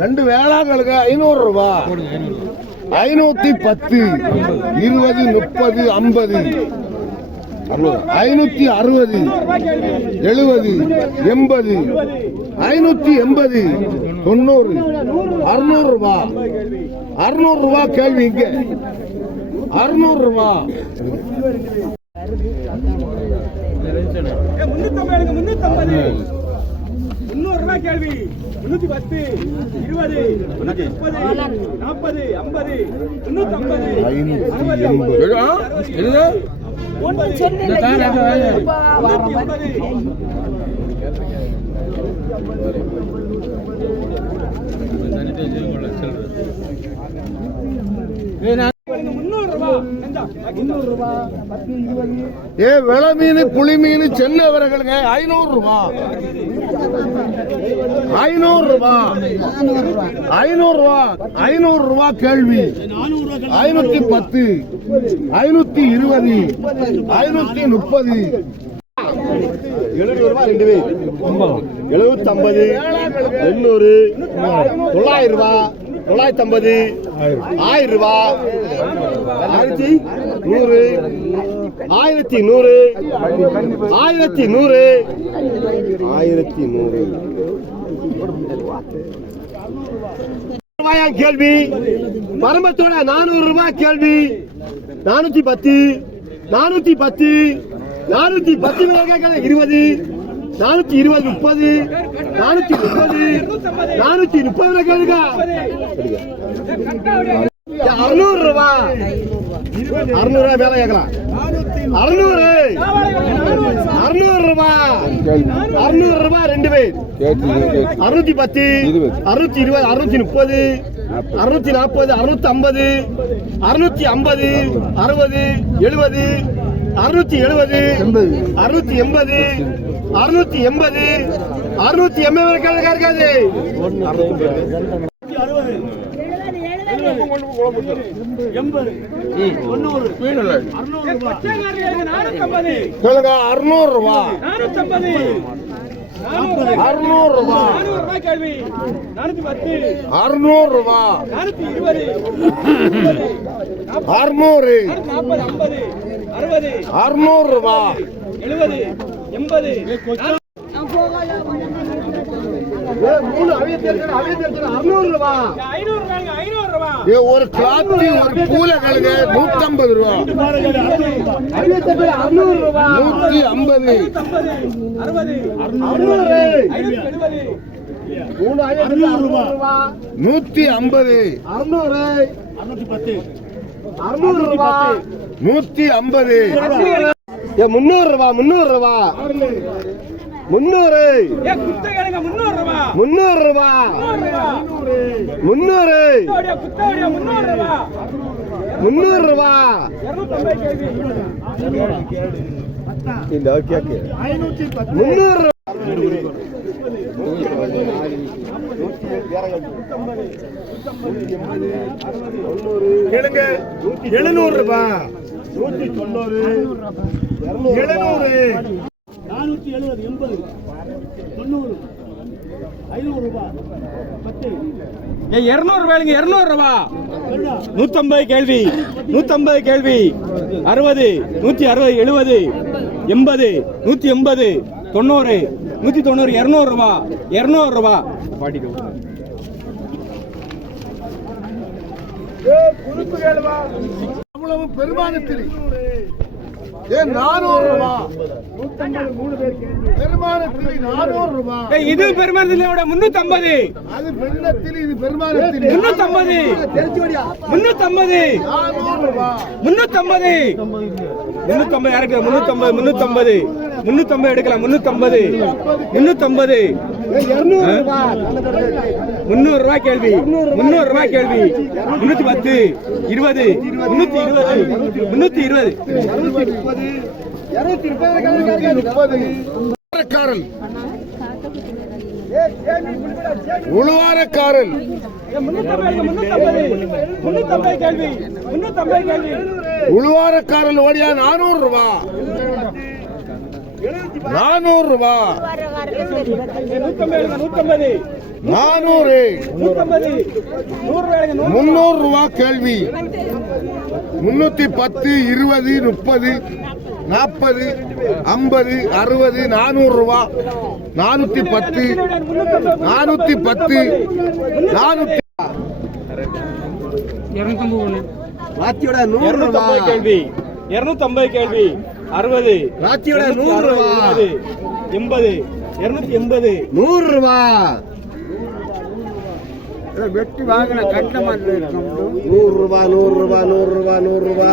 ரெண்டு வேளாங்களுக்கு ஐநூறு ரூபா. ஐநூத்தி பத்து இருபது முப்பது ஐம்பது ஐநூத்தி அறுபது எழுபது எண்பது ஐநூத்தி எண்பது தொண்ணூறு அறுநூறு ரூபா. அறுநூறு ரூபா கேள்வி இங்க. அறுநூறு ரூபா. முன்னூத்தம்பது முன்னூத்தம்பது. ரூபாய் கேள்வி. முன்னூத்தி பத்து இருபது முன்னூத்தி. முப்பது நாற்பது ஐம்பது முன்னூத்தி ஐம்பது ரூபாய் ரூபாய் இருபது ஏ விள மீன் புளி மீன் சென்னை வரகளுங்க ஐநூறு ரூபா ஐநூறு ரூபா. ஐநூறு ரூபா. ஐநூறு ரூபா கேள்வி. ஐநூத்தி பத்து. ஐநூத்தி இருபது. ஐநூத்தி முப்பது. எழுநூறு ரூபாய் ரெண்டு பேர். எழுநூத்தி ஐம்பது எண்ணூறு. தொள்ளாயிரம் ரூபாய் தொள்ளாயிரத்தி ஐம்பது ஆயிரம் ரூபாய் ஆயிரத்தி நூறு ஆயிரத்தி நூறு ஆயிரத்தி நூறு ஆயிரத்தி நூறு. ரூபாயா கேள்வி? பரமத்தோட நானூறு ரூபாய் கேள்வி. நானூத்தி பத்து நானூத்தி பத்து நானூத்தி பத்து இருபது நானூத்தி இருபது முப்பது நானூத்தி முப்பது நானூத்தி முப்பது கேளுங்க. அறுநூறு ரூபா அறுநூறு ரூபாய் மேல கேட்கலாம். அறுநூறு. அறுநூறு ரூபாய் அறுநூறு ரூபாய் ரெண்டு பேர். அறுநூத்தி பத்து அறுநூத்தி இருபது அறுநூத்தி முப்பது அறுநூத்தி நாற்பது அறுநூத்தி ஐம்பது அறுநூத்தி ஐம்பது அறுபது எழுபது அறுநூத்தி எழுபது அறுநூத்தி எண்பது அறுநூத்தி எண்பது அறுநூத்தி எண்பது வரைக்கும் இருக்காது நானூத்தம்பது சொல்லுங்க அறுநூறு ரூபா. அறுநூறு ரூபா. அறுநூறு ரூபா. அறுநூறு. அறுநூறு ரூபா. எழுபது எண்பது. மூணு அவைய தெரிஞ்சு அவைய தெரிஞ்சு அறுநூறு ரூபா. ஐநூறு ஒரு கிளாத்தி ஒரு பூல கழுங்க நூத்தம்பது ரூபா. அவைய தெரிஞ்சு அறுநூறு ரூபா. நூத்தி ஐம்பது. நூத்தி ஐம்பது. அறுநூறு. அறுநூறு ரூபா. நூத்தி ஐம்பது. முந்நூறு ரூபா முந்நூறு ரூபா. முன்னூறு. முந்நூறு ரூபா. முன்னூறு ரூபாய் முந்நூறு ரூபா. இல்ல ஓகே ஓகே. முந்நூறு கேளுங்க எழுநூறு ரூபா. நூத்தி தொண்ணூறு. எழுநூறு. நானூற்றி எழுபது எண்பது தொண்ணூறு ஐநூறு ரூபாய் பத்து. ஏ இருநூறு ரூபாய்ங்க இருநூறு ரூபாய் நூத்தம்பது கேள்வி நூத்தம்பது கேள்வி. அறுபது நூத்தி அறுபது எழுபது. எண்பது நூத்தி எண்பது தொண்ணூறு. நூத்தி தொண்ணூறு இருநூறு ரூபா. இருநூறு ரூபா. அவ்வளவு பெருமானத்தில். ஏ நானூறு பெருமானத்தில் நானூறு இது பெருமாதிரியோட முன்னூத்தம்பது. அது பெருமத்தில் இது பெருமானத்தில். முன்னூத்தம்பது. யாருக்கு? முன்னூத்தம்பது முன்னூத்தம்பது. முன்னூத்தம்பது எடுக்கலாம். இருநூறு ரூபா முன்னூறு ரூபாய். கேள்வி. முன்னூறு ரூபாய். கேள்வி. முன்னூத்தி பத்து இருபது முன்னூத்தி இருபது முன்னூத்தி இருபது. உழுவாரக்காரன் உழுவாரக்காரன் ஓடியா நானூறு ரூபா. நானூறு நானூறு. முன்னூறு ரூபா கேள்வி. முன்னூத்தி பத்து இருபது முப்பது நாற்பது ஐம்பது அறுபது நானூறு ரூபா. நானூத்தி பத்து நானூத்தி பத்து நானூத்தி ராத்தியோட நூறு கேள்வி. இருநூத்தம்பது கேள்வி. அறுபது ராத்தியோட நூறு ரூபா. எண்பது இருநூத்தி எண்பது. நூறு ரூபா. வெட்டி வாங்கின கட்டமா நூறு ரூபா நூறு ரூபா நூறு ரூபா நூறு ரூபா.